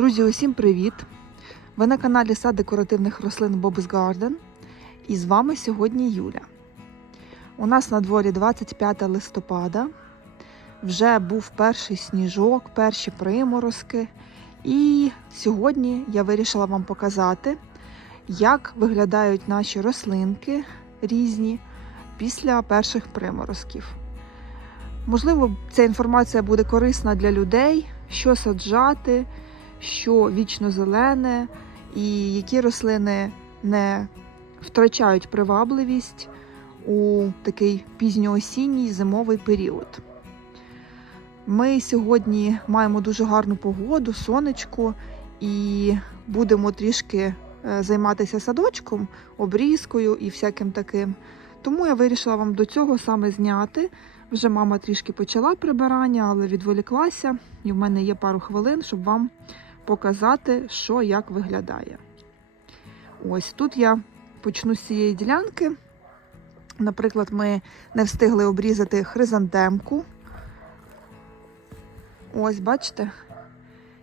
Друзі, усім привіт! Ви на каналі Сад декоративних рослин Bob's Garden. І з вами сьогодні Юля. У нас на дворі 25 листопада. Вже був перший сніжок, перші приморозки. І сьогодні я вирішила вам показати, як виглядають наші рослинки різні після перших приморозків. Можливо, ця інформація буде корисна для людей, що саджати, що вічно зелене, і які рослини не втрачають привабливість у такий пізньоосінній зимовий період. Ми сьогодні маємо дуже гарну погоду, сонечко, і будемо трішки е, займатися садочком, обрізкою і всяким таким. Тому я вирішила вам до цього саме зняти. Вже мама трішки почала прибирання, але відволіклася, і в мене є пару хвилин, щоб вам показати, що як виглядає. Ось тут я почну з цієї ділянки. Наприклад, ми не встигли обрізати хризантемку. Ось, бачите?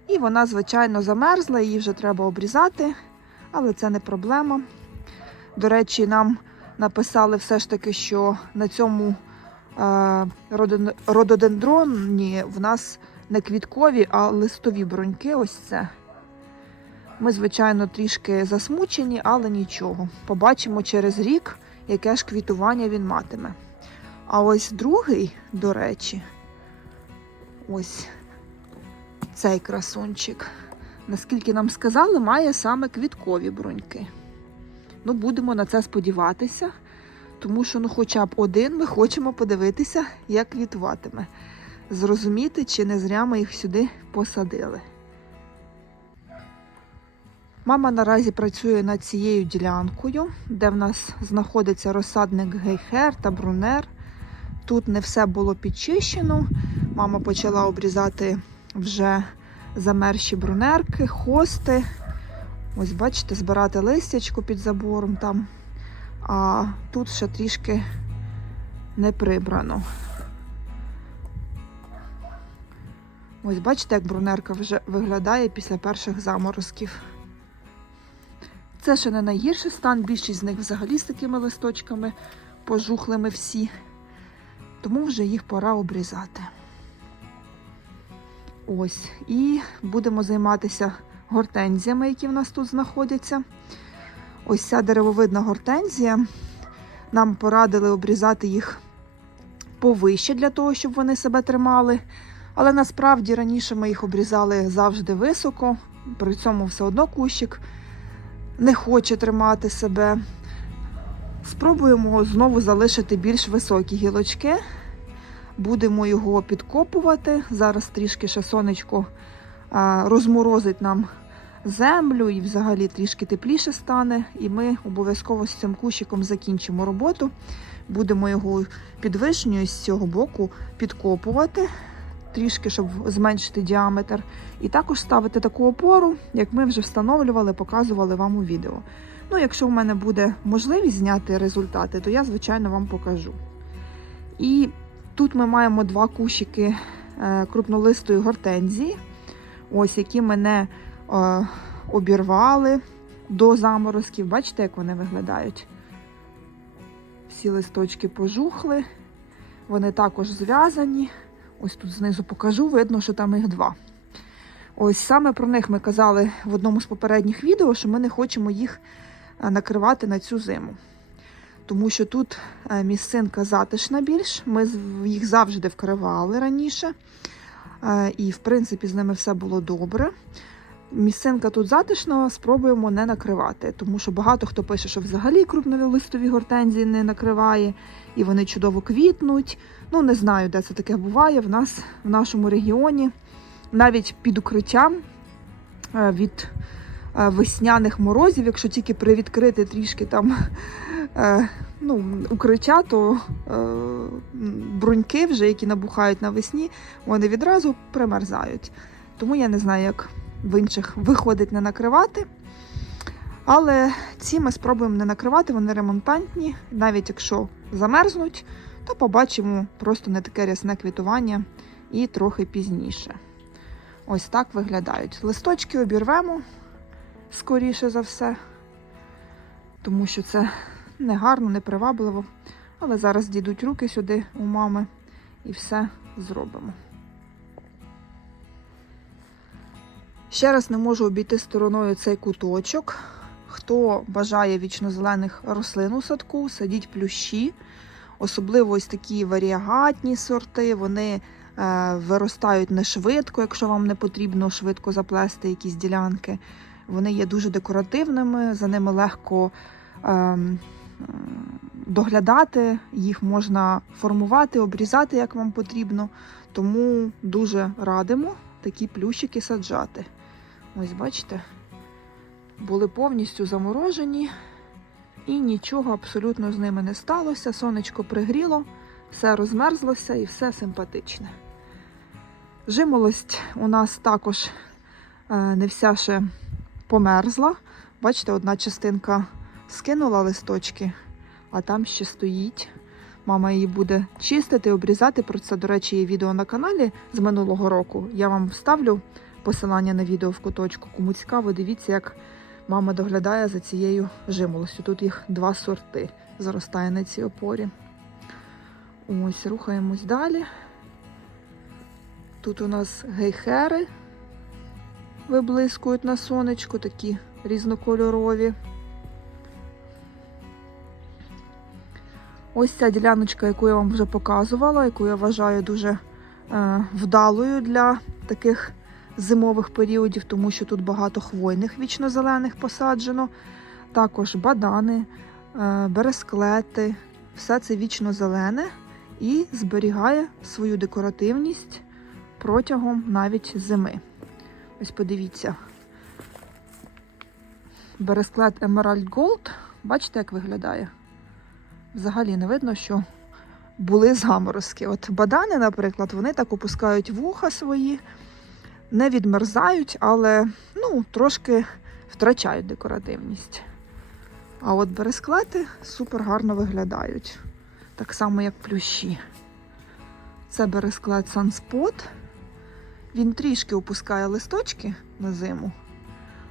І вона, звичайно, замерзла, її вже треба обрізати, але це не проблема. До речі, нам написали все ж таки, що на цьому е, рододендроні в нас не квіткові, а листові бруньки. Ось це. Ми, звичайно, трішки засмучені, але нічого. Побачимо через рік, яке ж квітування він матиме. А ось другий, до речі, ось цей красунчик. Наскільки нам сказали, має саме квіткові бруньки. Ну, будемо на це сподіватися, тому що ну, хоча б один ми хочемо подивитися, як квітуватиме. Зрозуміти, чи не зря ми їх сюди посадили. Мама наразі працює над цією ділянкою, де в нас знаходиться розсадник гейхер та брунер. Тут не все було підчищено. Мама почала обрізати вже замерші брунерки, хости. Ось, бачите, збирати листячку під забором там. А тут ще трішки не прибрано. Ось бачите, як брунерка вже виглядає після перших заморозків. Це ще не найгірший стан, більшість з них взагалі з такими листочками пожухлими всі. Тому вже їх пора обрізати. Ось. І будемо займатися гортензіями, які в нас тут знаходяться. Ось ця деревовидна гортензія. Нам порадили обрізати їх повище для того, щоб вони себе тримали. Але насправді раніше ми їх обрізали завжди високо, при цьому все одно кущик не хоче тримати себе. Спробуємо знову залишити більш високі гілочки. Будемо його підкопувати. Зараз трішки ще сонечко розморозить нам землю і взагалі трішки тепліше стане. І ми обов'язково з цим кущиком закінчимо роботу. Будемо його під вишнею з цього боку підкопувати, трішки, щоб зменшити діаметр. І також ставити таку опору, як ми вже встановлювали, показували вам у відео. Ну, якщо в мене буде можливість зняти результати, то я, звичайно, вам покажу. І тут ми маємо два кущики е, крупнолистої гортензії, ось які мене е, обірвали до заморозків. Бачите, як вони виглядають? Всі листочки пожухли, вони також зв'язані. Ось тут знизу покажу, видно, що там їх два. Ось саме про них ми казали в одному з попередніх відео, що ми не хочемо їх накривати на цю зиму. Тому що тут місцинка затишна більш, ми їх завжди вкривали раніше. І, в принципі, з ними все було добре. Місцинка тут затишна, спробуємо не накривати, тому що багато хто пише, що взагалі крупнолистові гортензії не накриває, і вони чудово квітнуть. Ну, не знаю, де це таке буває. В нас в нашому регіоні навіть під укриттям від весняних морозів, якщо тільки привідкрити трішки там ну, укриття, то бруньки, вже, які набухають навесні, вони відразу примерзають. Тому я не знаю, як в інших виходить не накривати. Але ці ми спробуємо не накривати, вони ремонтантні. Навіть якщо замерзнуть, то побачимо просто не таке рясне квітування і трохи пізніше. Ось так виглядають. Листочки обірвемо скоріше за все, тому що це не гарно, не привабливо. Але зараз дійдуть руки сюди у мами і все зробимо. Ще раз не можу обійти стороною цей куточок. Хто бажає вічнозелених рослин у садку, садіть плющі. Особливо ось такі варіагатні сорти, вони е, виростають не швидко, якщо вам не потрібно швидко заплести якісь ділянки. Вони є дуже декоративними, за ними легко е, доглядати, їх можна формувати, обрізати, як вам потрібно. Тому дуже радимо такі плющики саджати. Ось бачите, були повністю заморожені і нічого абсолютно з ними не сталося. Сонечко пригріло, все розмерзлося і все симпатичне. Жимолость у нас також е, не вся ще померзла. Бачите, одна частинка скинула листочки, а там ще стоїть. Мама її буде чистити, обрізати. Про це, до речі, є відео на каналі з минулого року. Я вам вставлю посилання на відео в куточку. Кому цікаво, дивіться, як мама доглядає за цією жимолостю. Тут їх два сорти заростає на цій опорі. Ось, рухаємось далі. Тут у нас гейхери виблискують на сонечку, такі різнокольорові. Ось ця діляночка, яку я вам вже показувала, яку я вважаю дуже е, вдалою для таких зимових періодів, тому що тут багато хвойних вічнозелених посаджено. Також бадани, е, бересклети, все це вічно зелене і зберігає свою декоративність протягом навіть зими. Ось подивіться. Бересклет Emerald Gold. Бачите, як виглядає? Взагалі не видно, що були заморозки. От бадани, наприклад, вони так опускають вуха свої, не відмерзають, але ну, трошки втрачають декоративність. А от бересклети супер гарно виглядають. Так само, як плющі. Це бересклет Sunspot. Він трішки опускає листочки на зиму,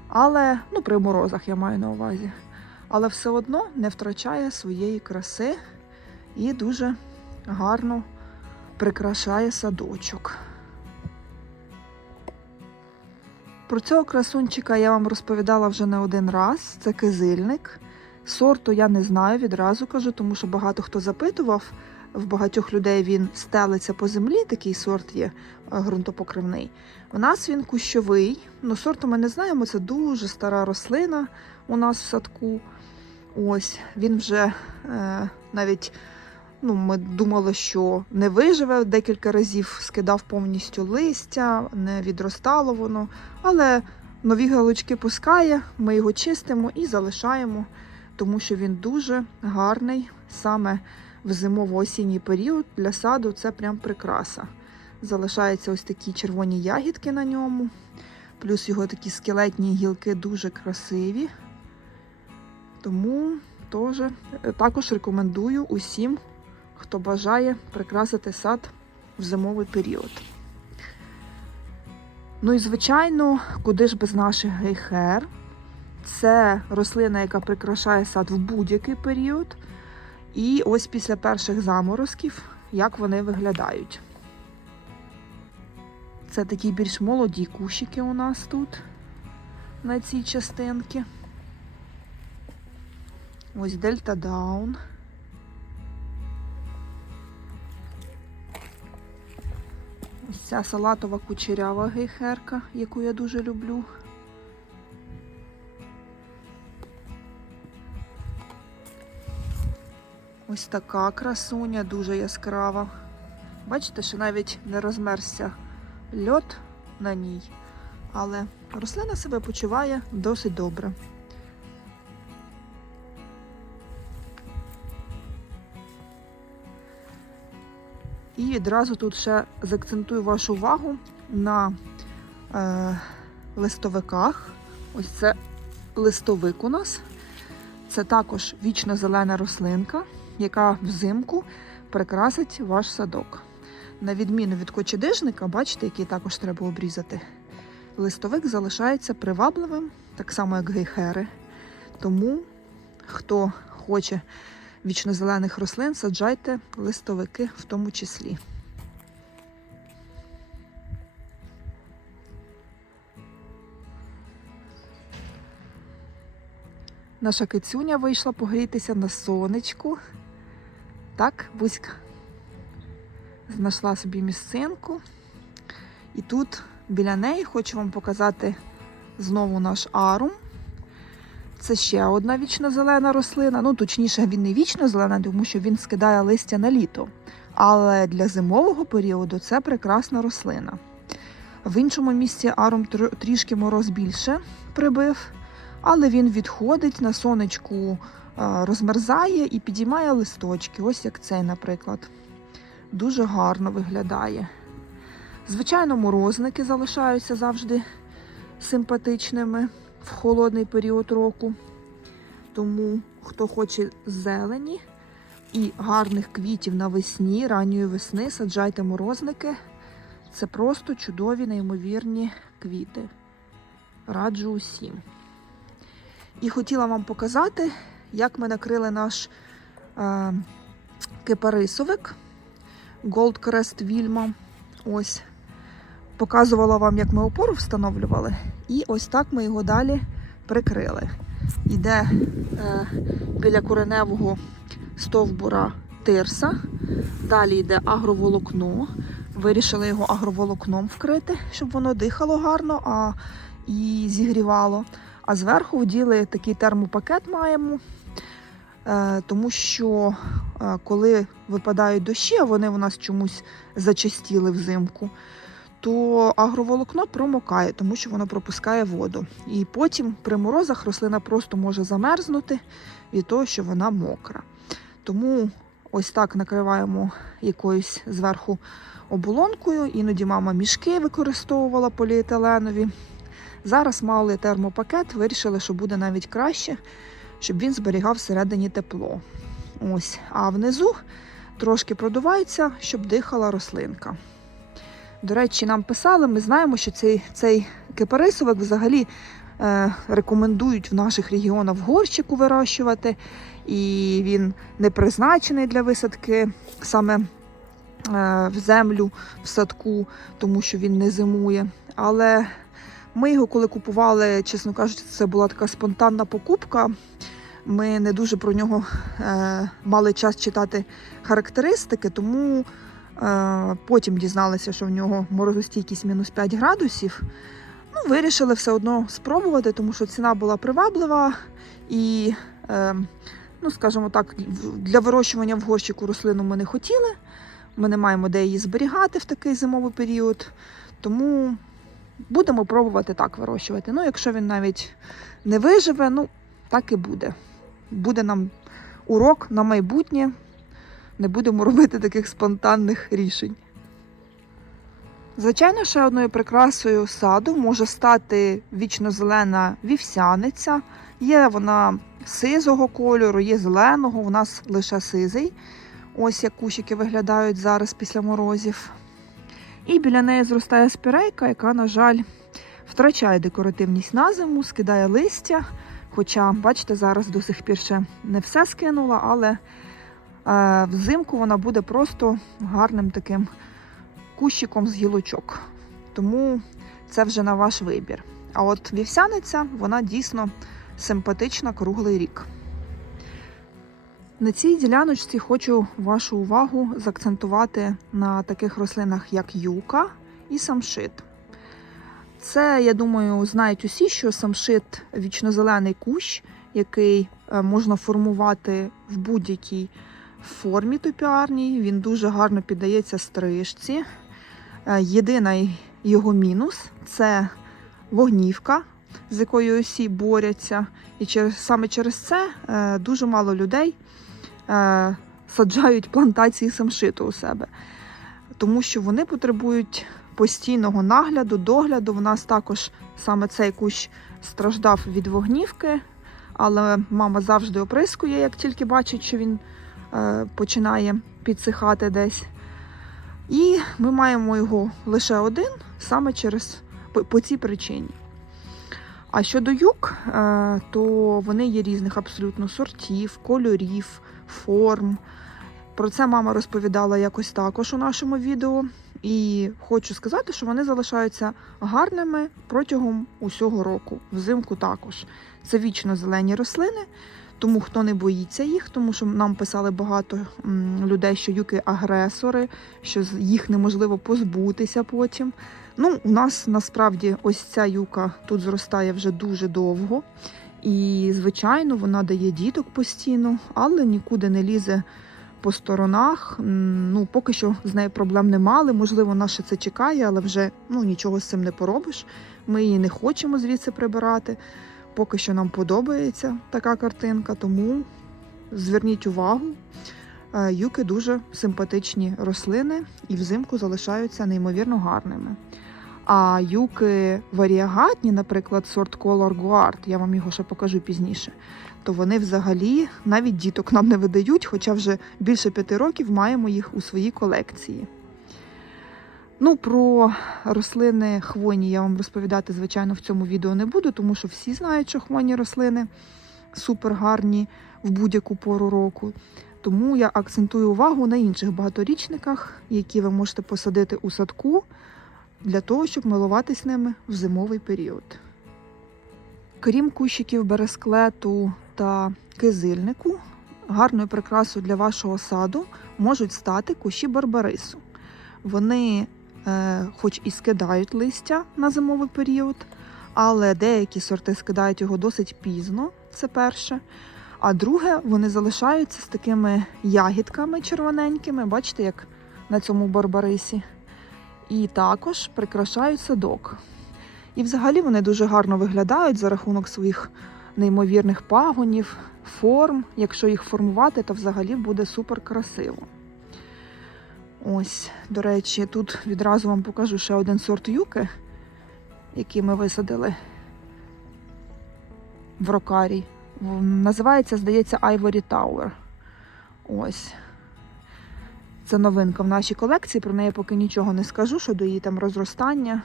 але ну, при морозах я маю на увазі. Але все одно не втрачає своєї краси і дуже гарно прикрашає садочок. Про цього красунчика я вам розповідала вже не один раз. Це кизильник. Сорту я не знаю, відразу кажу, тому що багато хто запитував. В багатьох людей він стелиться по землі, такий сорт є е, ґрунтопокривний. У нас він кущовий. Ну, сорту ми не знаємо, це дуже стара рослина у нас в садку. Ось він вже е, навіть ну, ми думали, що не виживе декілька разів, скидав повністю листя, не відростало воно. Але нові галочки пускає, ми його чистимо і залишаємо, тому що він дуже гарний саме в зимово-осінній період для саду це прям прикраса. Залишаються ось такі червоні ягідки на ньому, плюс його такі скелетні гілки дуже красиві. Тому теж, також рекомендую усім, хто бажає прикрасити сад в зимовий період. Ну і, звичайно, куди ж без наших гейхер. Це рослина, яка прикрашає сад в будь-який період. І ось після перших заморозків, як вони виглядають. Це такі більш молоді кущики у нас тут на цій частинці. Ось Дельта Даун. Ось ця салатова кучерява гейхерка, яку я дуже люблю. Ось така красуня, дуже яскрава. Бачите, що навіть не розмерзся льот на ній, але рослина себе почуває досить добре. І відразу тут ще заакцентую вашу увагу на е, листовиках. Ось це листовик у нас. Це також вічно зелена рослинка, яка взимку прикрасить ваш садок. На відміну від кочедижника, бачите, який також треба обрізати. листовик залишається привабливим, так само як гейхери. Тому, хто хоче вічнозелених рослин, саджайте листовики в тому числі. Наша кицюня вийшла погрітися на сонечку. Так, Бузька знайшла собі місцинку. І тут біля неї хочу вам показати знову наш арум. Це ще одна вічно-зелена рослина. Ну, точніше, він не вічно-зелений, тому що він скидає листя на літо. Але для зимового періоду це прекрасна рослина. В іншому місці арум трішки мороз більше прибив, але він відходить на сонечку, е, розмерзає і підіймає листочки. Ось як цей, наприклад. Дуже гарно виглядає. Звичайно, морозники залишаються завжди симпатичними в холодний період року. Тому, хто хоче зелені і гарних квітів навесні, ранньої весни, саджайте морозники. Це просто чудові, неймовірні квіти. Раджу усім. І хотіла вам показати, як ми накрили наш е, кипарисовик Gold Crest Wilma. Ось. Показувала вам, як ми опору встановлювали. І ось так ми його далі прикрили. Йде е, біля кореневого стовбура тирса. Далі йде агроволокно. Вирішили його агроволокном вкрити, щоб воно дихало гарно а, і зігрівало. А зверху вділи такий термопакет маємо, е, тому що е, коли випадають дощі, а вони у нас чомусь зачастіли взимку, то агроволокно промокає, тому що воно пропускає воду. І потім при морозах рослина просто може замерзнути від того, що вона мокра. Тому ось так накриваємо якоюсь зверху оболонкою. Іноді мама мішки використовувала поліетиленові. Зараз мали термопакет, вирішили, що буде навіть краще, щоб він зберігав всередині тепло. Ось. А внизу трошки продувається, щоб дихала рослинка. До речі, нам писали, ми знаємо, що цей, цей кипарисовик взагалі е, рекомендують в наших регіонах горщику вирощувати, і він не призначений для висадки саме е, в землю, в садку, тому що він не зимує. Але ми його, коли купували, чесно кажучи, це була така спонтанна покупка. Ми не дуже про нього е, мали час читати характеристики, тому потім дізналися, що в нього морозостійкість мінус 5 градусів. Ну, вирішили все одно спробувати, тому що ціна була приваблива і, е, ну, скажімо так, для вирощування в горщику рослину ми не хотіли. Ми не маємо де її зберігати в такий зимовий період. Тому будемо пробувати так вирощувати. Ну, якщо він навіть не виживе, ну так і буде. Буде нам урок на майбутнє. Не будемо робити таких спонтанних рішень. Звичайно, ще одною прикрасою саду може стати вічно-зелена вівсяниця. Є вона сизого кольору, є зеленого, у нас лише сизий. Ось як кущики виглядають зараз після морозів. І біля неї зростає спірейка, яка, на жаль, втрачає декоративність на зиму, скидає листя. Хоча, бачите, зараз до сих пір ще не все скинула, але взимку вона буде просто гарним таким кущиком з гілочок. Тому це вже на ваш вибір. А от вівсяниця, вона дійсно симпатична круглий рік. На цій діляночці хочу вашу увагу заакцентувати на таких рослинах, як юка і самшит. Це, я думаю, знають усі, що самшит вічнозелений кущ, який е, можна формувати в будь-якій формі топіарній. Він дуже гарно піддається стрижці. Е, Єдиний його мінус це вогнівка, з якою усі борються. І через, саме через це е, дуже мало людей е, саджають плантації самшиту у себе, тому що вони потребують постійного нагляду, догляду. В нас також саме цей кущ страждав від вогнівки, але мама завжди оприскує, як тільки бачить, що він починає підсихати десь. І ми маємо його лише один саме через по, по цій причині. А щодо юк, е, то вони є різних абсолютно сортів, кольорів, форм. Про це мама розповідала якось також у нашому відео. І хочу сказати, що вони залишаються гарними протягом усього року, взимку також. Це вічно зелені рослини, тому хто не боїться їх, тому що нам писали багато людей, що юки агресори, що їх неможливо позбутися потім. Ну, у нас насправді ось ця юка тут зростає вже дуже довго. І, звичайно, вона дає діток постійно, але нікуди не лізе по сторонах. Ну, поки що з нею проблем не мали. Можливо, нас це чекає, але вже ну, нічого з цим не поробиш. Ми її не хочемо звідси прибирати. Поки що нам подобається така картинка, тому зверніть увагу. Е, Юки дуже симпатичні рослини і взимку залишаються неймовірно гарними. А юки варіагатні, наприклад, сорт Color Guard, я вам його ще покажу пізніше, то вони взагалі навіть діток нам не видають, хоча вже більше п'яти років маємо їх у своїй колекції. Ну, про рослини хвойні я вам розповідати, звичайно, в цьому відео не буду, тому що всі знають, що хвойні рослини супер гарні в будь-яку пору року. Тому я акцентую увагу на інших багаторічниках, які ви можете посадити у садку для того, щоб милуватись ними в зимовий період. Крім кущиків бересклету та кизильнику, гарною прикрасою для вашого саду можуть стати кущі барбарису. Вони, хоч і скидають листя на зимовий період, але деякі сорти скидають його досить пізно, це перше. А друге, вони залишаються з такими ягідками червоненькими, бачите, як на цьому барбарисі. І також прикрашають садок. І взагалі вони дуже гарно виглядають за рахунок своїх неймовірних пагонів, форм. Якщо їх формувати, то взагалі буде супер красиво. Ось, до речі, тут відразу вам покажу ще один сорт юки, який ми висадили в рокарі. Називається, здається, Ivory Tower. Ось. Це новинка в нашій колекції. Про неї поки нічого не скажу щодо її там розростання,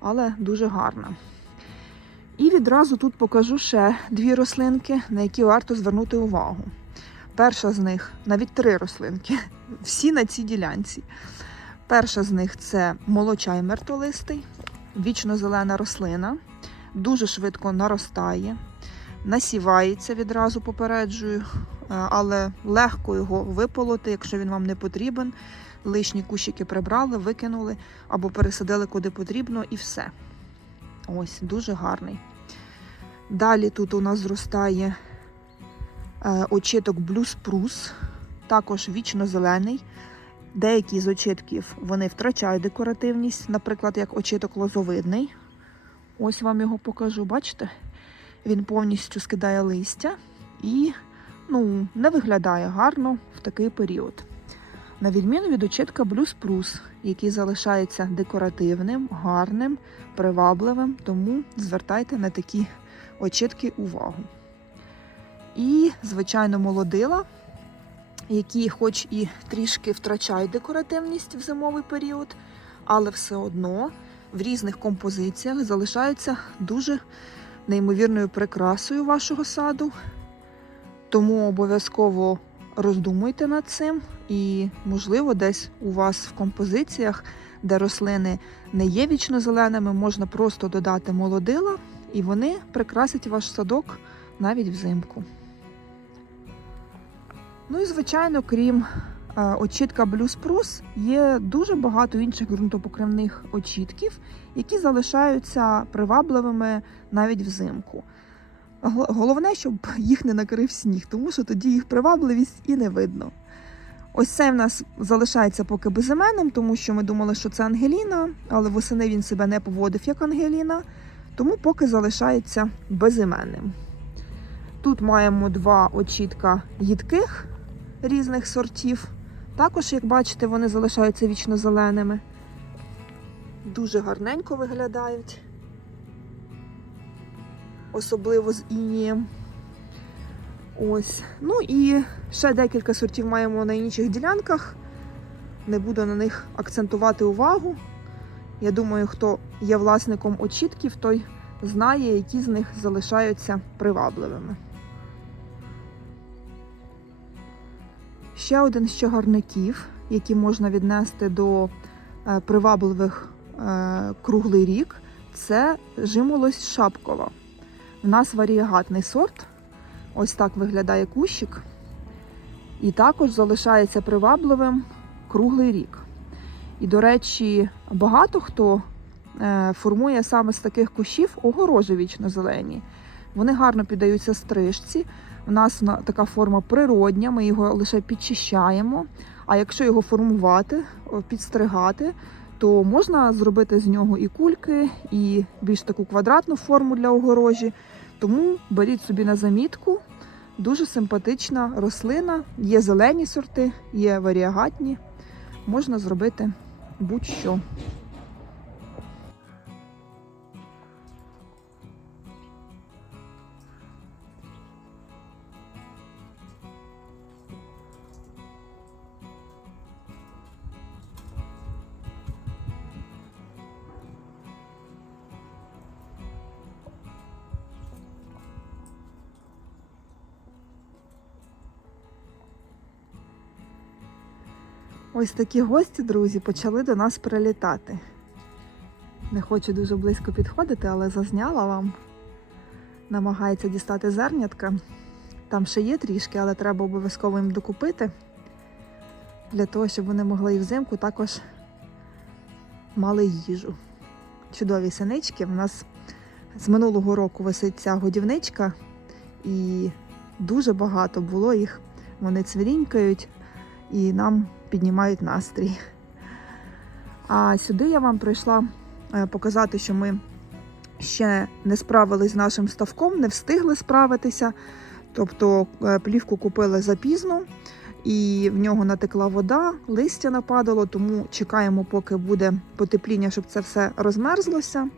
але дуже гарна. І відразу тут покажу ще дві рослинки, на які варто звернути увагу. Перша з них навіть три рослинки, всі на цій ділянці. Перша з них це молочай мертолистий, вічно-зелена рослина, дуже швидко наростає, насівається відразу попереджую, е, але легко його виполоти, якщо він вам не потрібен. Лишні кущики прибрали, викинули або пересадили куди потрібно, і все. Ось, дуже гарний. Далі тут у нас зростає е, очіток Blue Spruce, також вічно-зелений. Деякі з очітків вони втрачають декоративність, наприклад, як очіток лозовидний. Ось вам його покажу, бачите? Він повністю скидає листя і ну, не виглядає гарно в такий період. На відміну від очітка Blue Spruce, який залишається декоративним, гарним, привабливим, тому звертайте на такі очітки увагу. І, звичайно, молодила, які, хоч і трішки втрачають декоративність в зимовий період, але все одно в різних композиціях залишаються дуже неймовірною прикрасою вашого саду. Тому обов'язково роздумуйте над цим, і, можливо, десь у вас в композиціях, де рослини не є вічно зеленими, можна просто додати молодила, і вони прикрасять ваш садок навіть взимку. Ну і звичайно, крім е, очітка Blue Spruce, є дуже багато інших ґрунтопокривних очітків, які залишаються привабливими навіть взимку. Головне, щоб їх не накрив сніг, тому що тоді їх привабливість і не видно. Ось цей в нас залишається поки безіменним, тому що ми думали, що це Ангеліна, але восени він себе не поводив як Ангеліна, тому поки залишається безіменним. Тут маємо два очітка їдких різних сортів. Також, як бачите, вони залишаються вічно зеленими. Дуже гарненько виглядають, особливо з інієм. Ось. Ну і ще декілька сортів маємо на інших ділянках. Не буду на них акцентувати увагу. Я думаю, хто є власником очітків, той знає, які з них залишаються привабливими. Ще один з чагарників, які можна віднести до е, привабливих е, круглий рік, це жимолость шапкова. У нас варієгатний сорт. Ось так виглядає кущик. І також залишається привабливим круглий рік. І, до речі, багато хто е, формує саме з таких кущів огорожі вічно-зелені. Вони гарно піддаються стрижці. У нас така форма природня, ми його лише підчищаємо. А якщо його формувати, підстригати, то можна зробити з нього і кульки, і більш таку квадратну форму для огорожі. Тому беріть собі на замітку. Дуже симпатична рослина. Є зелені сорти, є варіагатні. Можна зробити будь-що. Ось такі гості, друзі, почали до нас прилітати. Не хочу дуже близько підходити, але зазняла вам. Намагається дістати зернятка. Там ще є трішки, але треба обов'язково їм докупити. Для того, щоб вони могли і взимку також мали їжу. Чудові синички. У нас з минулого року висить ця годівничка, і дуже багато було їх. Вони цвірінькають і нам піднімають настрій. А сюди я вам прийшла е, показати, що ми ще не справились з нашим ставком, не встигли справитися. Тобто е, плівку купили запізно, і в нього натекла вода, листя нападало, тому чекаємо, поки буде потепління, щоб це все розмерзлося.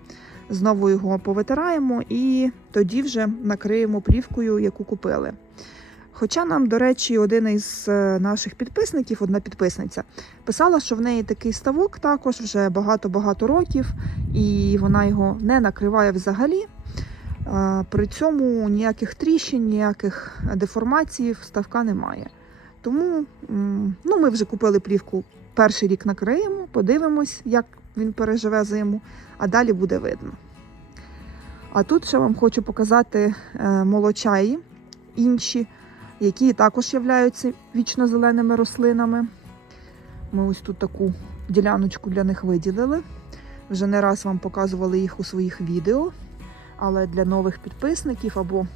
Знову його повитираємо і тоді вже накриємо плівкою, яку купили. Хоча нам, до речі, один із е, наших підписників, одна підписниця, писала, що в неї такий ставок також вже багато-багато років, і вона його не накриває взагалі. При цьому ніяких тріщин, ніяких деформацій ставка немає. Тому ну, ми вже купили плівку перший рік накриємо, подивимось, як він переживе зиму, а далі буде видно. А тут ще вам хочу показати е, молочаї інші які також являються вічно-зеленими рослинами. Ми ось тут таку діляночку для них виділили. Вже не раз вам показували їх у своїх відео, але для нових підписників або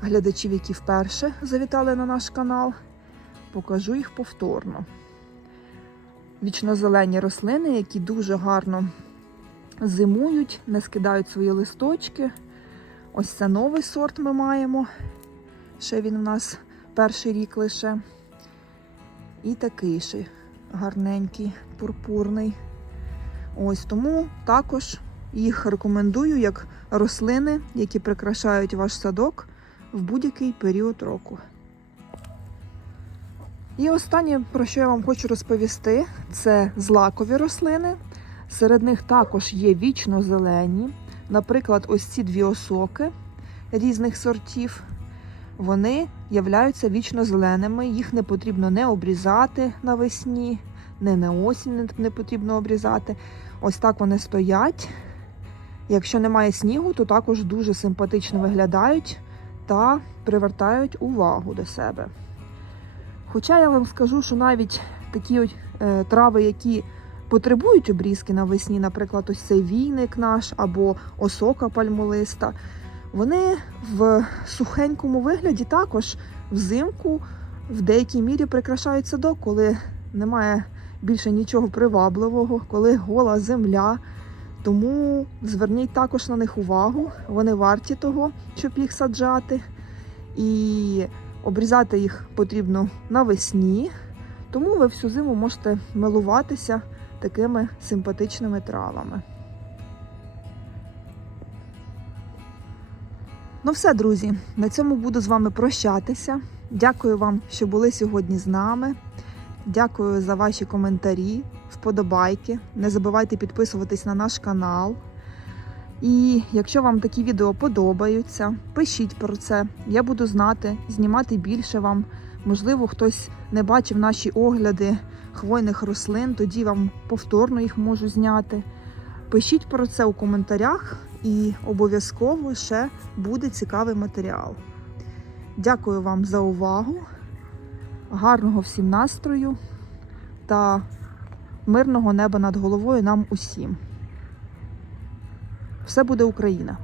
глядачів, які вперше завітали на наш канал, покажу їх повторно. Вічно-зелені рослини, які дуже гарно зимують, не скидають свої листочки. Ось це новий сорт ми маємо. Ще він у нас перший рік лише. І такий ще гарненький, пурпурний. Ось тому також їх рекомендую як рослини, які прикрашають ваш садок в будь-який період року. І останнє, про що я вам хочу розповісти, це злакові рослини. Серед них також є вічно зелені. Наприклад, ось ці дві осоки різних сортів вони являються вічно зеленими, їх не потрібно не обрізати навесні, не на осінь не- потрібно обрізати. Ось так вони стоять. Якщо немає снігу, то також дуже симпатично виглядають та привертають увагу до себе. Хоча я вам скажу, що навіть такі от, е, трави, які потребують обрізки навесні, наприклад, ось цей війник наш або осока пальмолиста, вони в сухенькому вигляді також взимку в деякій мірі прикрашають садок, коли немає більше нічого привабливого, коли гола земля. Тому зверніть також на них увагу. Вони варті того, щоб їх саджати. І обрізати їх потрібно навесні. Тому ви всю зиму можете милуватися такими симпатичними травами. Ну все, друзі, на цьому буду з вами прощатися. Дякую вам, що були сьогодні з нами. Дякую за ваші коментарі, вподобайки, не забувайте підписуватись на наш канал. І якщо вам такі відео подобаються, пишіть про це. Я буду знати, знімати більше вам. Можливо, хтось не бачив наші огляди хвойних рослин, тоді вам повторно їх можу зняти. Пишіть про це у коментарях і обов'язково ще буде цікавий матеріал. Дякую вам за увагу, гарного всім настрою та мирного неба над головою нам усім. Все буде Україна!